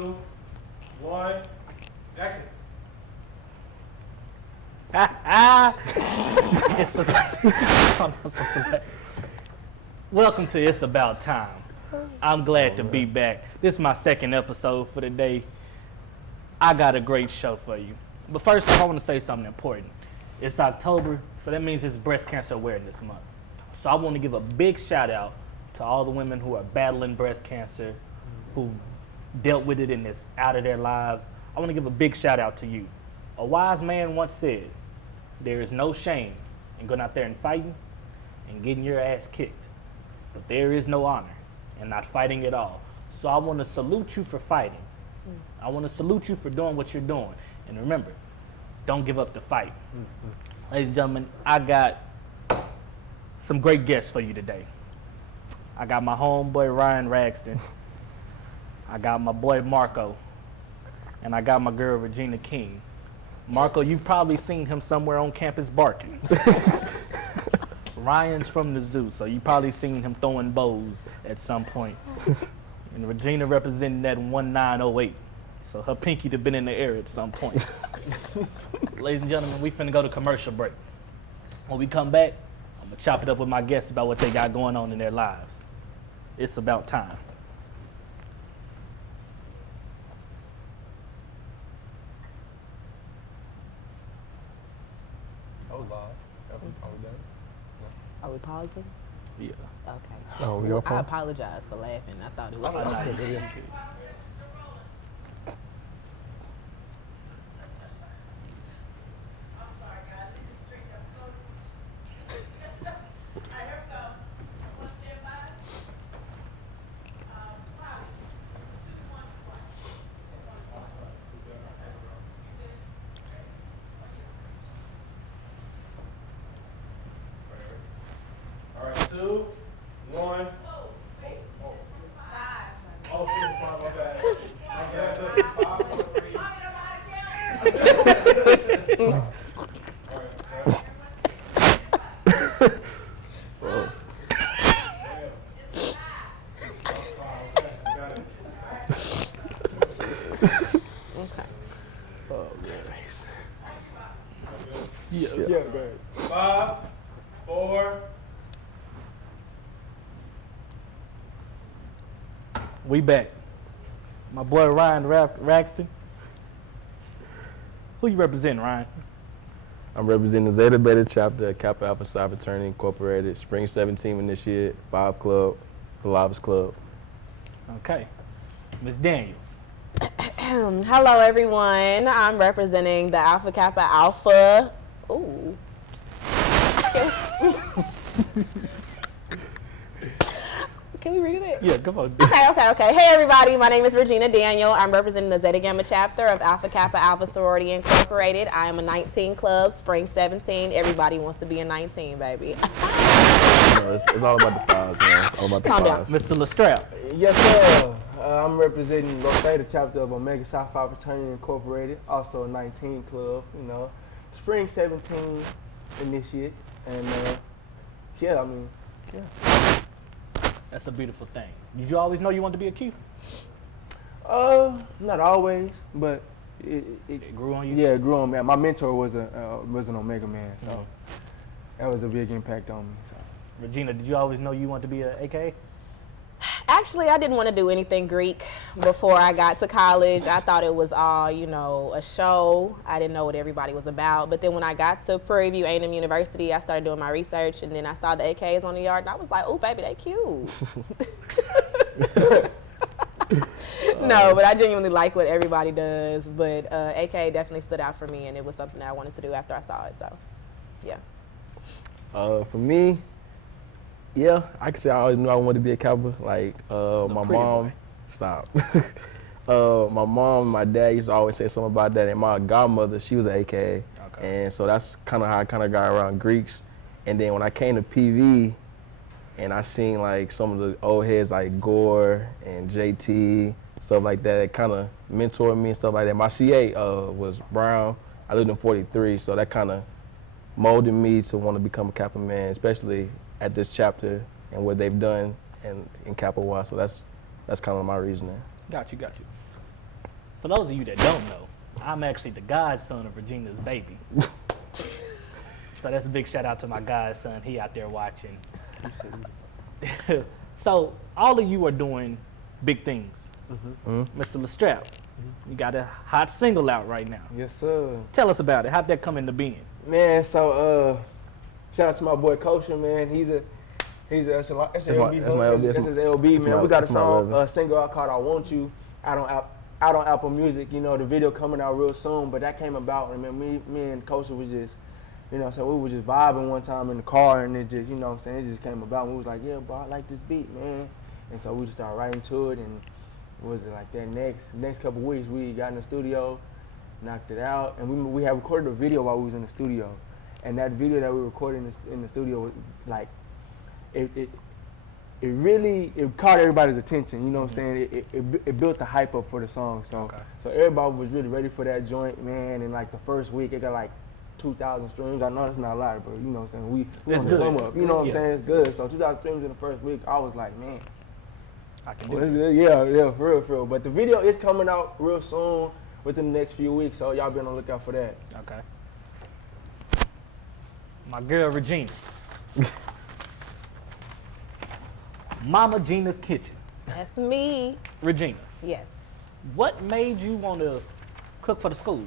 2, 1, action. Welcome to It's About Time. I'm glad to be back. This is my second episode for the day. I got a great show for you. But first, I want to say something important. It's October, so that means it's Breast Cancer Awareness Month. So I want to give a big shout out to all the women who are battling breast cancer, who've dealt with it and it's out of their lives. I want to give a big shout out to you. A wise man once said, there is no shame in going out there and fighting and getting your ass kicked. But there is no honor in not fighting at all. So I want to salute you for fighting. I want to salute you for doing what you're doing. And remember, don't give up the fight. Ladies and gentlemen, I got some great guests for you today. I got my homeboy Ryan Ragston. I got my boy Marco. And I got my girl Regina King. Marco, you've probably seen him somewhere on campus barking. Ryan's from the zoo, so you probably seen him throwing bows at some point. And Regina representing that 1908. So her pinky have been in the air at some point. Ladies and gentlemen, we finna go to commercial break. When we come back, I'm gonna chop it up with my guests about what they got going on in their lives. It's about time. Oh, live. Are we done? Are we pausing? Yeah. Okay. Oh, we Well, are I pausing? apologize for laughing. I thought it was. All right, 2, 1. Oh, shit, my bad. Okay. Oh, man. Yeah. Yeah, go ahead. 5, 4. We back. My boy Ryan Ragston. Who you representing, Ryan? I'm representing the Zeta Beta chapter at Kappa Alpha Psi Fraternity Incorporated, Spring 17 initiate, Vibe Club, Pilates Club. Okay. Ms. Daniels. Hello, everyone. I'm representing the Alpha Kappa Alpha. Ooh. Can we read it? Yeah, come on. Okay. Hey, everybody. My name is Regina Daniel. I'm representing the Zeta Gamma chapter of Alpha Kappa Alpha Sorority Incorporated. I am a 19 club, Spring 17. Everybody wants to be a 19, baby. It's all about the fives, man. It's all about the Calm down. fives. Mr. Lestrap. Yes, sir. I'm representing the Theta chapter of Omega Psi Phi Fraternity Incorporated, also a 19 club, Spring 17 initiate, and yeah. That's a beautiful thing. Did you always know you wanted to be a Q? Not always, but It grew on you? Yeah, it grew on me. My mentor was an Omega man, so that was a big impact on me. So. Regina, did you always know you wanted to be an AKA? Actually, I didn't want to do anything Greek before I got to college. I thought it was all, a show. I didn't know what everybody was about. But then when I got to Prairie View A&M University, I started doing my research, and then I saw the AKs on the yard, and I was like, oh, baby, they cute. No, but I genuinely like what everybody does. But AK definitely stood out for me, and it was something that I wanted to do after I saw it. So, yeah. For me, yeah, I can say I always knew I wanted to be a Kappa. Like, my mom, boy. stop. My mom and my dad used to always say something about that, and my godmother, she was an AKA. Okay. And so that's kind of how I kind of got around Greeks. And then when I came to PV, and I seen like some of the old heads like Gore and JT, stuff like that, it kind of mentored me and stuff like that. My CA was Brown. I lived in 43, so that kind of molded me to want to become a Kappa man, especially at this chapter and what they've done in Kappa Y. So that's kind of my reasoning. Got you. For those of you that don't know, I'm actually the godson of Regina's baby. So that's a big shout out to my godson. He out there watching. So all of you are doing big things. Mr. Lestrap, you got a hot single out right now. Yes, sir. Tell us about it. How'd that come into being? Man, so shout out to my boy Kosher, man. That's LB. That's That's his LB, man. We got a that's my song, brother. single out called "I Want You" out on Apple Music. You know, the video coming out real soon, but that came about. And man, me and Kosher was just, you know, so we were just vibing one time in the car, and it just, you know what I'm saying, it just came about. And we was like, yeah, bro, I like this beat, man. And so we just started writing to it, and what was it like that next couple weeks we got in the studio, knocked it out, and we had recorded a video while we was in the studio. And that video that we recorded in the studio was like, it really caught everybody's attention. You know what I'm saying? It built the hype up for the song. So so everybody was really ready for that joint, man. And like the first week, it got like 2,000 streams. I know that's not a lot, but you know what I'm saying? We It's on the good. come up. You know what I'm saying? It's good. So 2,000 streams in the first week, I was like, man, I can do well, this. yeah, for real. But the video is coming out real soon, within the next few weeks. So y'all be on the lookout for that. Okay. My girl Regina. Mama Gina's Kitchen. That's me. Regina, Yes. what made you want to cook for the school?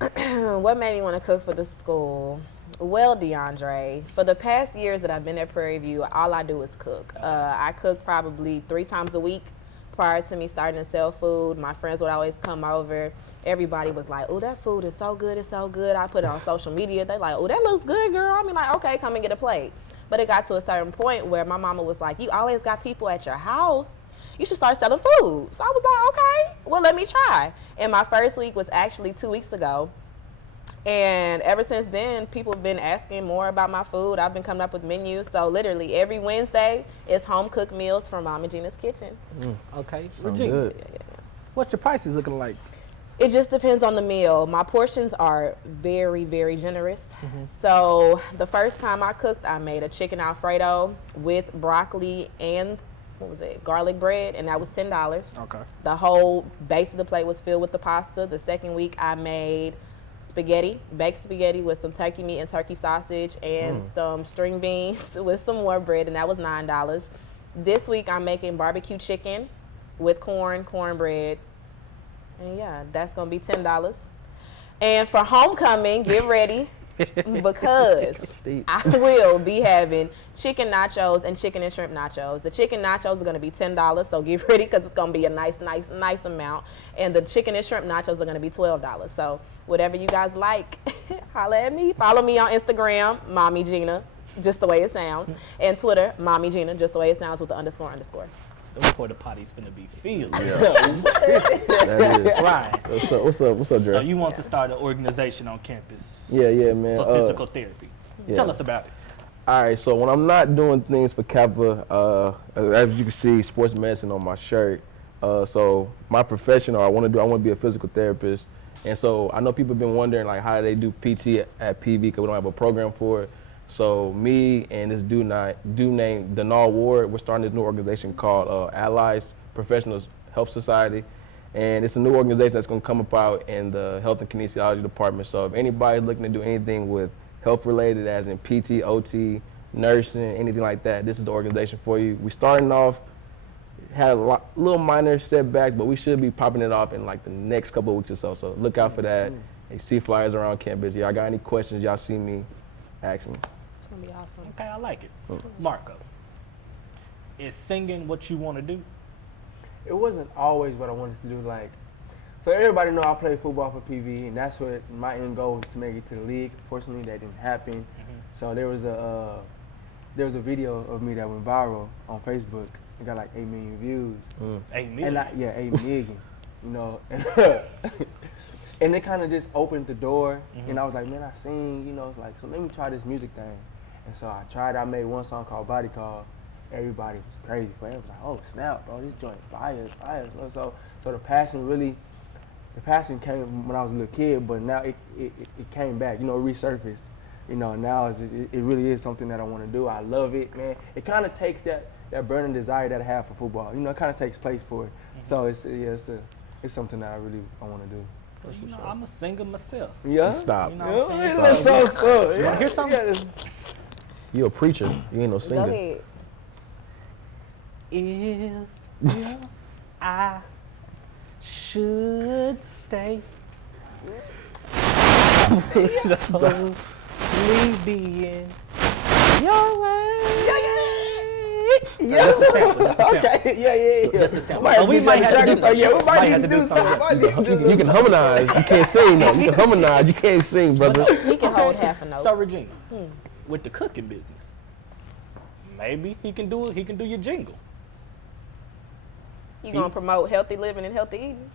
What made me want to cook for the school? Well, DeAndre, for the past years that I've been at Prairie View, all I do is cook. I cook probably 3 times a week prior to me starting to sell food. My friends would always come over. Everybody was like, oh, that food is so good, it's so good. I put it on social media. They like, oh, that looks good, girl. I mean, like, okay, come and get a plate. But it got to a certain point where my mama was like, you always got people at your house. You should start selling food. So I was like, okay, well, let me try. And my first week was actually 2 weeks ago. And ever since then, people have been asking more about my food. I've been coming up with menus. So literally every Wednesday is home cooked meals from Mama Gina's Kitchen. Okay, Sound Regina, good. what's your prices looking like? It just depends on the meal. My portions are very, very generous. So the first time I cooked, I made a chicken Alfredo with broccoli and garlic bread, and that was $10. Okay. The whole base of the plate was filled with the pasta. The second week, I made spaghetti, baked spaghetti with some turkey meat and turkey sausage and some string beans with some more bread, and that was $9. This week, I'm making barbecue chicken with cornbread. And yeah, that's gonna be $10. And for homecoming, get ready because I will be having chicken nachos and chicken and shrimp nachos. The chicken nachos are gonna be $10, so get ready because it's gonna be a nice amount. And the chicken and shrimp nachos are gonna be $12. So whatever you guys like, holla at me. Follow me on Instagram, Mommy Gina, just the way it sounds, and Twitter, Mommy Gina, just the way it sounds with the __. The porta potty's finna be filled. That is. Right. What's up, Dre? So you want to start an organization on campus Yeah, man. for physical therapy. yeah. Tell us about it. All right, so when I'm not doing things for Kappa, as you can see, sports medicine on my shirt. So my profession, I want to be a physical therapist. And so I know people have been wondering like how do they do PT at PV because we don't have a program for it. So me and this dude named Denal Ward, we're starting this new organization called Allies Professionals Health Society. And it's a new organization that's going to come about in the health and kinesiology department. So if anybody's looking to do anything with health related, as in PT, OT, nursing, anything like that, this is the organization for you. We starting off, had a little minor setback, but we should be popping it off in like the next couple of weeks or so. So look out for that. You see flyers around campus. Y'all got any questions, y'all see me, ask me. It's gonna be awesome. Okay, I like it. Marco, is singing what you want to do? It wasn't always what I wanted to do. Like, so everybody know I played football for PV, and that's what my end goal was to make it to the league. Fortunately, that didn't happen. So there was a video of me that went viral on Facebook. It got like 8 million views. 8 million. And 8 million, you know. And it kind of just opened the door. And I was like, man, I sing, you know. It's like, so let me try this music thing. And so I tried. I made one song called Body Call. Everybody was crazy for it. It was like, oh snap, bro, this joint fire. So the passion came when I was a little kid, but now it came back, you know, resurfaced. You know, now it really is something that I want to do. I love it, man. It kind of takes that burning desire that I have for football. You know, it kind of takes place for it. So it's it's something that I really want to do. You know, I'm a singer myself. Yeah. Stop. You know what I'm saying? That's so cool. You wanna hear something? You a preacher. You ain't no Go singer. ahead. If I should stay, slowly being your way. Yeah. Just a sample. Just a sample. Okay. Yeah. Just a sample. Might Oh, we be might better have to do track, so yeah, we something. might have need to to do something. Might need to do You can harmonize. You can't sing though. You can harmonize. You can't sing, brother. He can hold half a note. So Regina, with the cooking business, maybe he can do it. He can do your jingle. You gonna promote healthy living and healthy eating?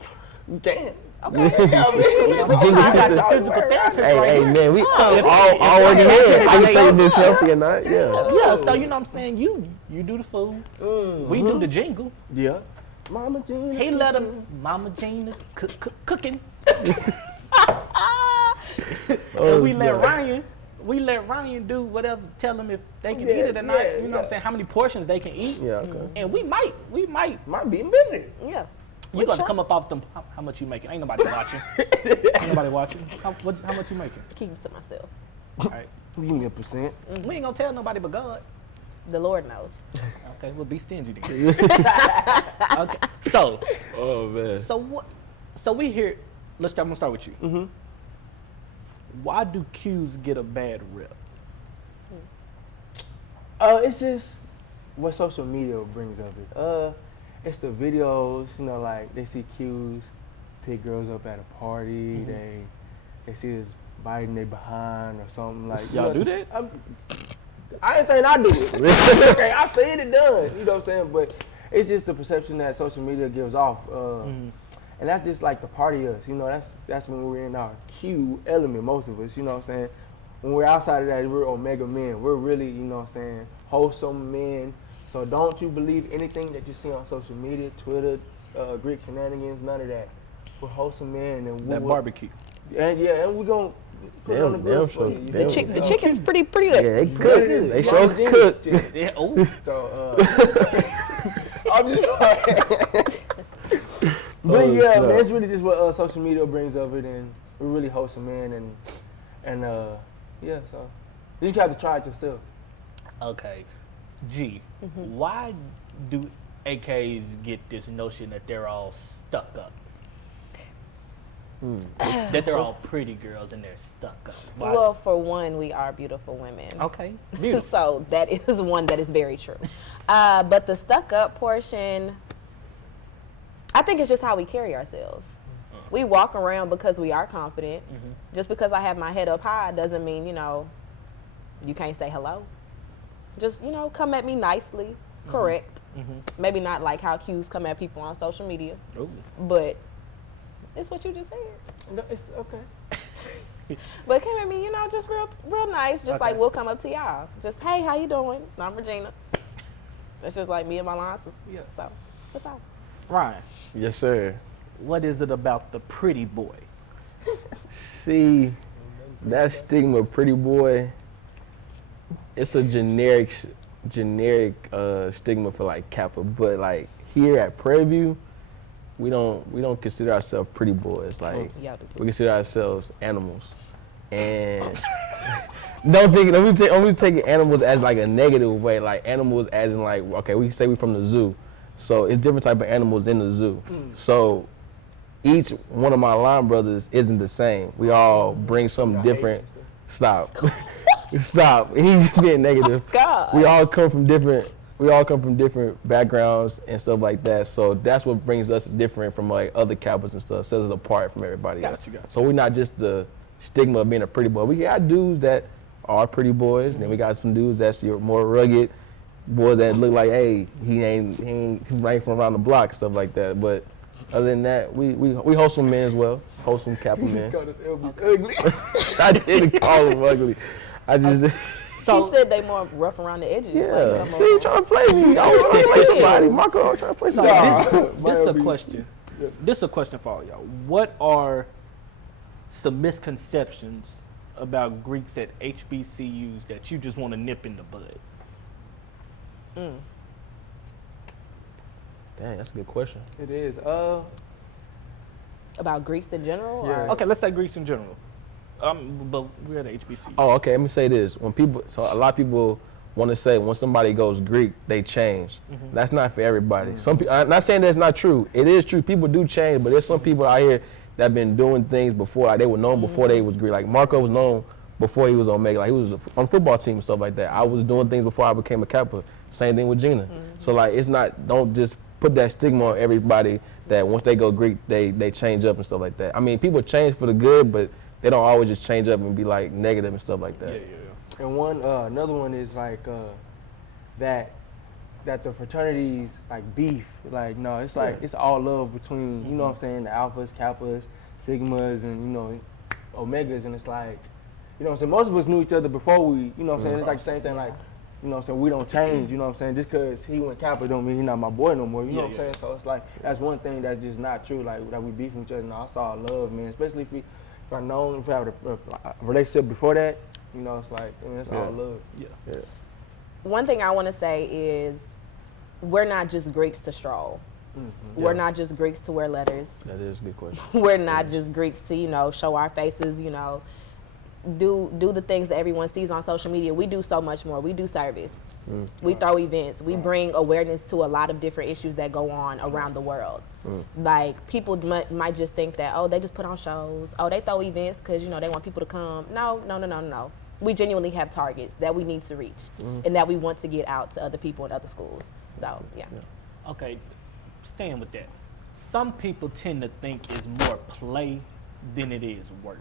You can. Okay. Jingles I got to the the- physical therapist Hey, right hey, here. man, we all working here. I can say if it's healthy or not. Yeah. Yeah, so you know what I'm saying? You do the food. We do the jingle. Yeah. Mama Jean. He let him, Mama Gina's cooking. And we let Ryan do whatever, tell them if they can eat it or not. You know what I'm saying? How many portions they can eat. Yeah. Okay. And we might. Might be in business. Yeah. You got to come up off them. How much you making? Ain't nobody watching. Ain't nobody watching. How much you making? Keep it to myself. All right. Give me a percent. We ain't gonna tell nobody but God. The Lord knows. Okay, we'll be stingy then. Okay. So, Oh man. so what? So we hear. I'm gonna start with you. Mm-hmm. Why do Qs get a bad rep? It's just what social media brings of it. It's the videos, you know, like they see Qs pick girls up at a party, they see this biting they behind or something like. Y'all do that? I ain't saying I do it. Okay, I've seen it done. You know what I'm saying? But it's just the perception that social media gives off, and that's just like the party us. You know, that's when we're in our Q element. Most of us, you know what I'm saying? When we're outside of that, we're Omega men. We're really, you know what I'm saying, wholesome men. So don't you believe anything that you see on social media, Twitter, Greek shenanigans, none of that. We're wholesome men, and That barbecue. and we're gonna put it on the grill for you. The The chicken's pretty good. Yeah, they cook. They show Mama Jean's cook. chicken. Yeah. Oh. So, I'm just but Oh, yeah, snap. man, it's really just what social media brings of it, and we're really wholesome, man, and yeah, so you just have to try it yourself. Okay. G. Why do AKs get this notion that they're all stuck up? That they're all pretty girls and they're stuck up. Why? Well, for one, we are beautiful women. Okay. Beautiful. So that is one that is very true. But the stuck up portion, I think it's just how we carry ourselves. We walk around because we are confident. Just because I have my head up high doesn't mean, you know, you can't say hello. Just, you know, come at me nicely, correct. Maybe not like how Qs come at people on social media, Ooh. but it's what you just said. No, it's okay. But come at me, you know, just real nice. Just like Okay. we'll come up to y'all. Just, hey, how you doing? I'm Regina. It's just like me and my line sister. Yeah. So, that's all. Ryan, Yes, sir. what is it about the pretty boy? See, that stigma, pretty boy, it's a generic stigma for like Kappa, but like here at Prairie View, we don't consider ourselves pretty boys. Like Y'all do. we consider ourselves animals, and don't be taking animals as like a negative way. Like animals as in like, okay, we say we from the zoo, so it's different type of animals in the zoo. So each one of my line brothers isn't the same. We all bring something different. Stop. Stop. He's being negative. God. We all come from different backgrounds and stuff like that. So that's what brings us different from like other Kappas and stuff. Sets us apart from everybody else. Gotcha. So we're not just the stigma of being a pretty boy. We got dudes that are pretty boys, and then we got some dudes that's your more rugged boys that look like, hey, he ain't from around the block, stuff like that. But other than that, we wholesome men as well. Wholesome Kappa men. Call this ugly. I didn't call him ugly. I just He said they more rough around the edges. yeah. Like some See, you of trying to play me. I was trying to play somebody. Marco, I was trying to play So somebody. this is a question. This is a question for all y'all. What are some misconceptions about Greeks at HBCUs that you just want to nip in the bud? Dang, that's a good question. It is. About Greeks in general? Yeah. Or? Okay, let's say Greeks in general. But we're at HBCU. Oh, okay. Let me say this: so a lot of people want to say when somebody goes Greek, they change. That's not for everybody. Some people, I'm not saying that's not true. It is true. People do change, but there's some people out here that have been doing things before. Like they were known before they was Greek. Like Marco was known before he was Omega. Like he was on the football team and stuff like that. I was doing things before I became a Kappa. Same thing with Gina. So like it's not. Don't just put that stigma on everybody that once they go Greek, they change up and stuff like that. I mean, people change for the good, but they don't always just change up and be like negative and stuff like that. Yeah. And another one is like that the fraternities like beef. Like no, it's like it's all love between you know what I'm saying, the Alphas, Kappas, Sigmas, and you know Omegas, and it's like you know what I'm saying. Most of us knew each other before we you know what I'm saying. It's like the same thing like. You know what I'm saying? We don't change, you know what I'm saying? Just because he went Kappa don't mean he's not my boy no more, you know what I'm saying? So it's like, that's one thing that's just not true, like that we beefing each other. No, I saw love, man, especially if I had a relationship before that, you know, it's like, I mean, it's all love. Yeah. One thing I want to say is we're not just Greeks to stroll. We're not just Greeks to wear letters. That is a good question. We're not just Greeks to, you know, show our faces, you know, do the things that everyone sees on social media. We do so much more. We do service. We throw events. We bring awareness to a lot of different issues that go on around the world. Like people might just think that, oh, they just put on shows. Oh, they throw events because, you know, they want people to come. No. We genuinely have targets that we need to reach and that we want to get out to other people in other schools. So, yeah. Okay, staying with that. Some people tend to think it's more play than it is work.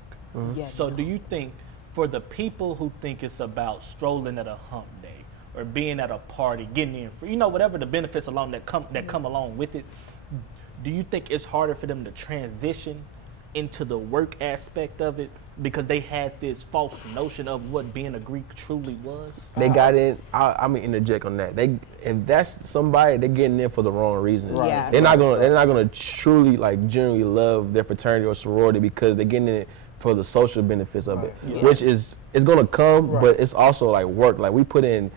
Yeah, So do you think for the people who think it's about strolling at a hump day or being at a party, getting in free, you know, whatever the benefits along that come along with it, do you think it's harder for them to transition into the work aspect of it because they had this false notion of what being a Greek truly was? They got in. I'm gonna interject on that. If that's somebody, they're getting in for the wrong reasons. Right. Yeah. They're not gonna truly like genuinely love their fraternity or sorority because they're getting in it for the social benefits of it, which is gonna come, but it's also like work. Like we put in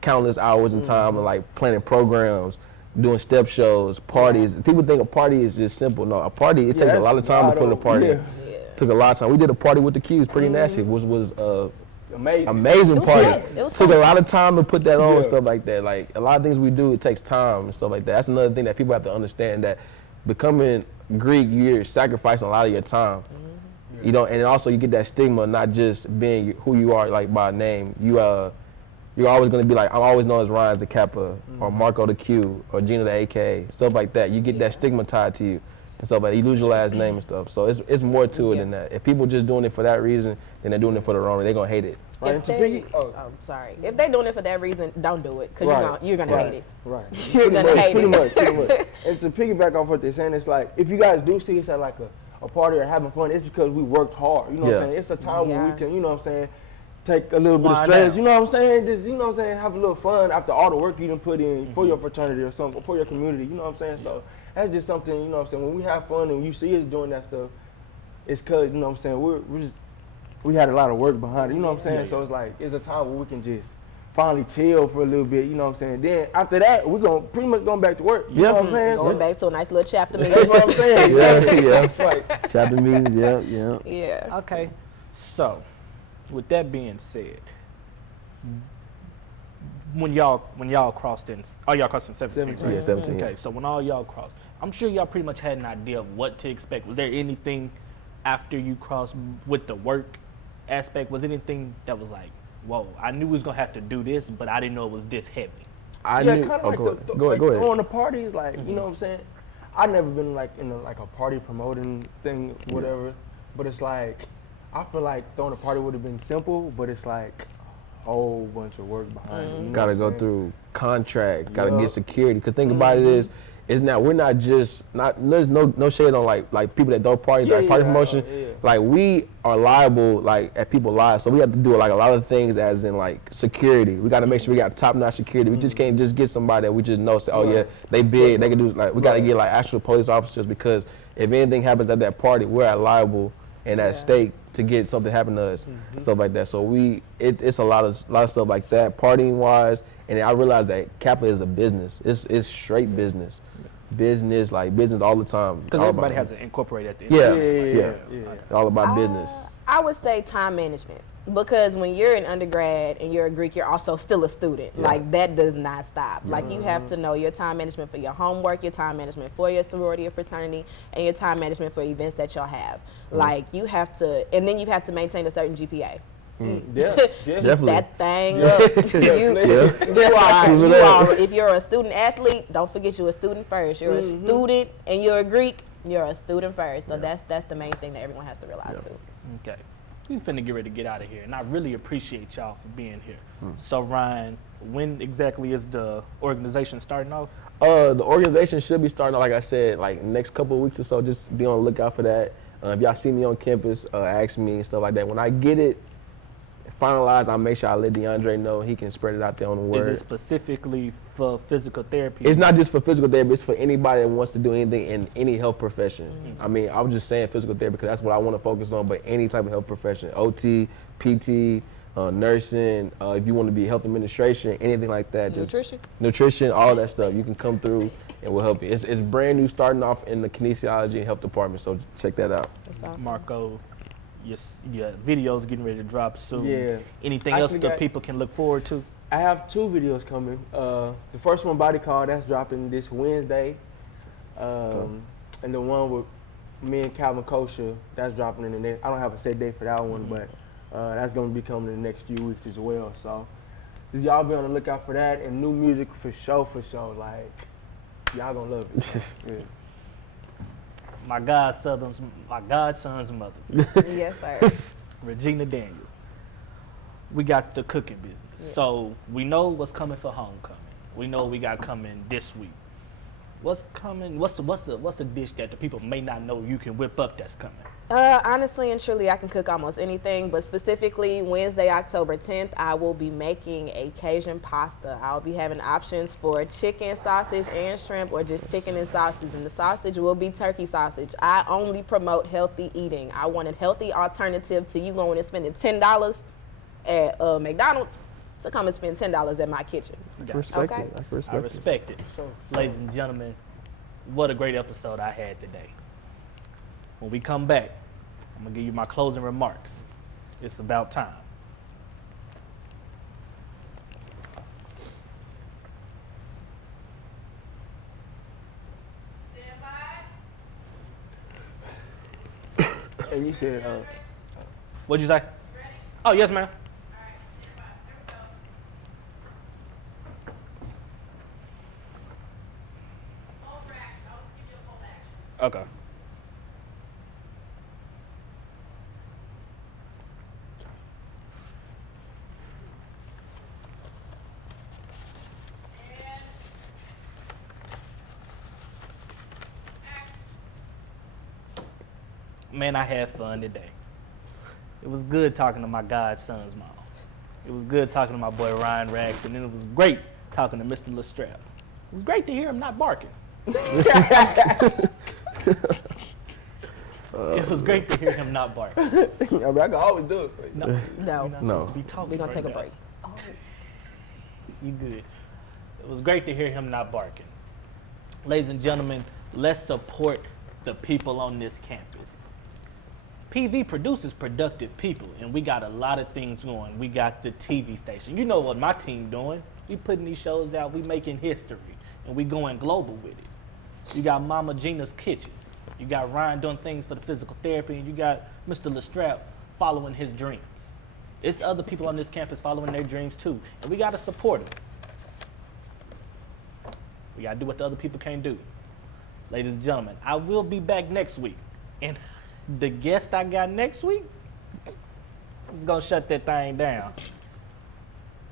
countless hours and time and like planning programs, doing step shows, parties. People think a party is just simple. No, a party, it takes a lot of time to put a party in. Took a lot of time. We did a party with the Qs, pretty nasty, which was amazing party. Took a lot of time to put that on and stuff like that. Like a lot of things we do, it takes time and stuff like that. That's another thing that people have to understand, that becoming Greek, you're sacrificing a lot of your time. You know, and also you get that stigma, not just being who you are, like by name. You're always gonna be like, I'm always known as Ryan's the Kappa, or Marco the Q, or Gina the AK, stuff like that. You get that stigma tied to you and stuff like that. You lose your last name and stuff. So it's more to it than that. If people just doing it for that reason, then they're doing it for the wrong reason. They're gonna hate it. Right. If they're doing it for that reason, don't do it, because you're gonna hate it. Right. You're gonna hate pretty it. much. And to piggyback off what they're saying, it's like, if you guys do see us at like a party or having fun, it's because we worked hard. You know what I'm saying? It's a time where we can, you know what I'm saying, take a little bit of stress. You know what I'm saying? Just, you know what I'm saying, have a little fun after all the work you done put in for your fraternity or something, for your community. You know what I'm saying? So that's just something, you know what I'm saying, when we have fun and you see us doing that stuff, it's because, you know what I'm saying, we had a lot of work behind it. You know what I'm saying? So it's like, it's a time where we can just finally chill for a little bit, you know what I'm saying? Then after that, we're gonna pretty much going back to work. You know what I'm saying? Going back to a nice little chapter meeting. That's what I'm saying. Yeah. Like, Chapter meetings, yeah. Yeah. Okay, so with that being said, when y'all crossed in, y'all crossed in 17? Yeah, 17. Okay, so when all y'all crossed, I'm sure y'all pretty much had an idea of what to expect. Was there anything after you crossed with the work aspect? Was anything that was like, whoa, I knew we was gonna have to do this, but I didn't know it was this heavy? I knew. kind of Go ahead. throwing the parties, like, you know what I'm saying? I've never been like in a party promoting thing, whatever. But it's like, I feel like throwing a party would have been simple, but it's like a whole bunch of work behind it. You know Gotta what go I'm saying? through contracts, gotta get security. Cause think about it is now we're not just there's no shade on like people that don't party, like party promotion. Like we are liable like at people's lives, so we have to do like a lot of things as in like security. We gotta make sure we got top-notch security. We just can't just get somebody that we just know say, oh yeah, they big, they can do like we gotta get like actual police officers, because if anything happens at that party, we're liable and at stake to get something happen to us, stuff like that. So it's a lot of stuff like that, partying wise. And I realized that Kappa is a business. It's straight business. business, like business all the time. Because All everybody about- has it incorporated at the end. Yeah. All about business. I would say time management, because when you're an undergrad and you're a Greek, you're also still a student. Yeah. Like, that does not stop. Like, you have to know your time management for your homework, your time management for your sorority or fraternity, and your time management for events that y'all have. Like, you have to, and then you have to maintain a certain GPA. Yeah, Definitely. That thing up. You are, if you're a student athlete, don't forget you're a student first. You're a student and you're a Greek, you're a student first. So that's the main thing that everyone has to realize too. Okay. We finna get ready to get out of here, and I really appreciate y'all for being here. So Ryan, when exactly is the organization starting off? The organization should be starting, like I said, like next couple of weeks or so. Just be on the lookout for that. If y'all see me on campus, ask me and stuff like that. When I get it finalized, I'll make sure I let DeAndre know. He can spread it out there on the word. Is it specifically for physical therapy? It's not just for physical therapy. It's for anybody that wants to do anything in any health profession. I mean, I was just saying physical therapy because that's what I want to focus on, but any type of health profession, OT, PT, nursing, if you want to be health administration, anything like that. Nutrition, all that stuff. You can come through and we'll help you. It's brand new, starting off in the kinesiology and health department, so check that out. That's awesome. Marco, your video's getting ready to drop soon. Yeah. Anything I else actually that got- people can look forward to? I have 2 videos coming. The first one, Body Call, that's dropping this Wednesday. And the one with me and Calvin Kosher, that's dropping in the next, I don't have a set date for that one, but that's gonna be coming in the next few weeks as well. So just y'all be on the lookout for that, and new music for sure. Like, y'all gonna love it. Yeah. My godson's mother, Yes, sir. Regina Daniels. We got the cooking business. So we know what's coming for homecoming. We know we got coming this week. What's coming? What's a dish that the people may not know you can whip up that's coming? Honestly and truly, I can cook almost anything, but specifically Wednesday, October 10th, I will be making a Cajun pasta. I'll be having options for chicken, sausage, and shrimp, or just chicken and sausage, and the sausage will be turkey sausage. I only promote healthy eating. I want a healthy alternative to you going and spending $10 at McDonald's to come and spend $10 at my kitchen. Respect Okay. it. I respect I it. respect it. Ladies and gentlemen, what a great episode I had today. When we come back, I'm going to give you my closing remarks. It's about time. And you said, What'd you say? Oh, yes, ma'am. Okay. Man, I had fun today. It was good talking to my godson's mom. It was good talking to my boy Ryan Rags, and then it was great talking to Mr. Lestrap. It was great to hear him not barking. It was great to hear him not barking. I mean, I can always do it for you. No, No. we're not No. supposed to be talking We're going to right take a now. break. You good. It was great to hear him not barking. Ladies and gentlemen, let's support the people on this campus. PV produces productive people, and we got a lot of things going. We got the TV station. You know what my team doing. We putting these shows out. We making history, and we going global with it. You got Mama Gina's Kitchen. You got Ryan doing things for the physical therapy, and you got Mr. Lestrap following his dreams. It's other people on this campus following their dreams too, and we got to support them. We got to do what the other people can't do. Ladies and gentlemen, I will be back next week, and the guest I got next week is going to shut that thing down.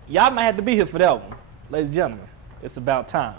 Y'all might have to be here for that one. Ladies and gentlemen, it's about time.